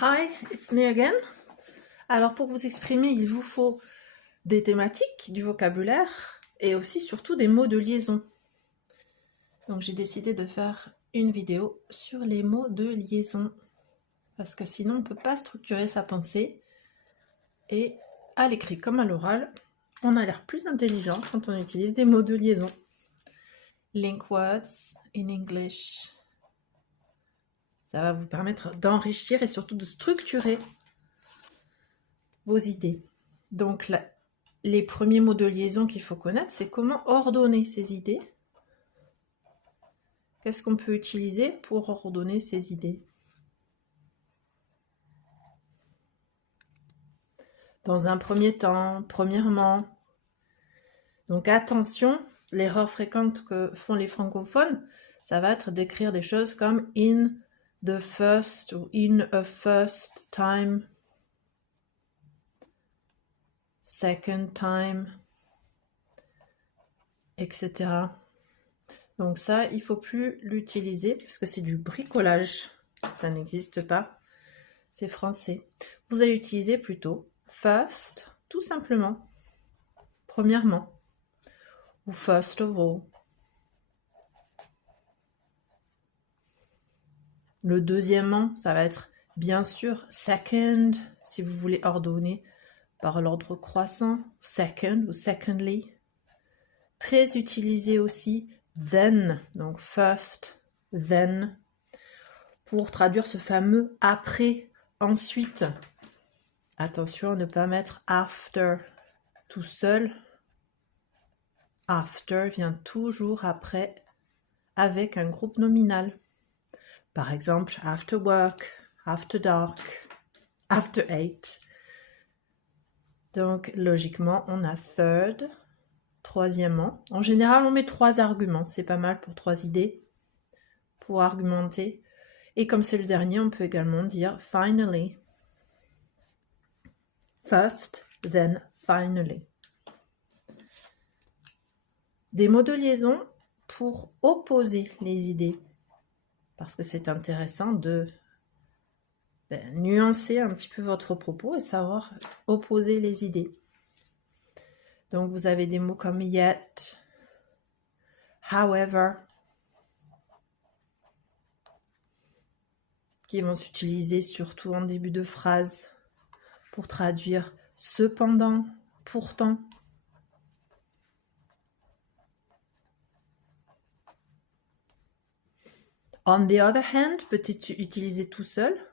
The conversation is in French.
Hi, it's me again. Alors pour vous exprimer, il vous faut des thématiques, du vocabulaire et aussi surtout des mots de liaison. Donc j'ai décidé de faire une vidéo sur les mots de liaison parce que sinon on ne peut pas structurer sa pensée et à l'écrit comme à l'oral, on a l'air plus intelligent quand on utilise des mots de liaison. Link words in English. Ça va vous permettre d'enrichir et surtout de structurer vos idées. Donc les premiers mots de liaison qu'il faut connaître, c'est comment ordonner ces idées. Qu'est-ce qu'on peut utiliser pour ordonner ces idées? Dans un premier temps, premièrement. Donc attention, l'erreur fréquente que font les francophones, ça va être d'écrire des choses comme in the first ou in a first time, second time, etc. Donc ça, il ne faut plus l'utiliser parce que c'est du bricolage. Ça n'existe pas. C'est français. Vous allez utiliser plutôt first, tout simplement. Premièrement. Ou first of all. Le deuxièmement, ça va être bien sûr second, si vous voulez ordonner par l'ordre croissant. Second ou secondly. Très utilisé aussi then, donc first, then, pour traduire ce fameux après, ensuite. Attention à ne pas mettre after tout seul. After vient toujours après avec un groupe nominal. Par exemple, after work, after dark, after 8. Donc, logiquement, on a third, troisièmement. En général, on met 3 arguments. C'est pas mal pour 3 idées, pour argumenter. Et comme c'est le dernier, on peut également dire finally. First, then finally. Des mots de liaison pour opposer les idées. Parce que c'est intéressant de nuancer un petit peu votre propos et savoir opposer les idées. Donc vous avez des mots comme yet, however, qui vont s'utiliser surtout en début de phrase pour traduire cependant, pourtant. On the other hand peut être utilisé tout seul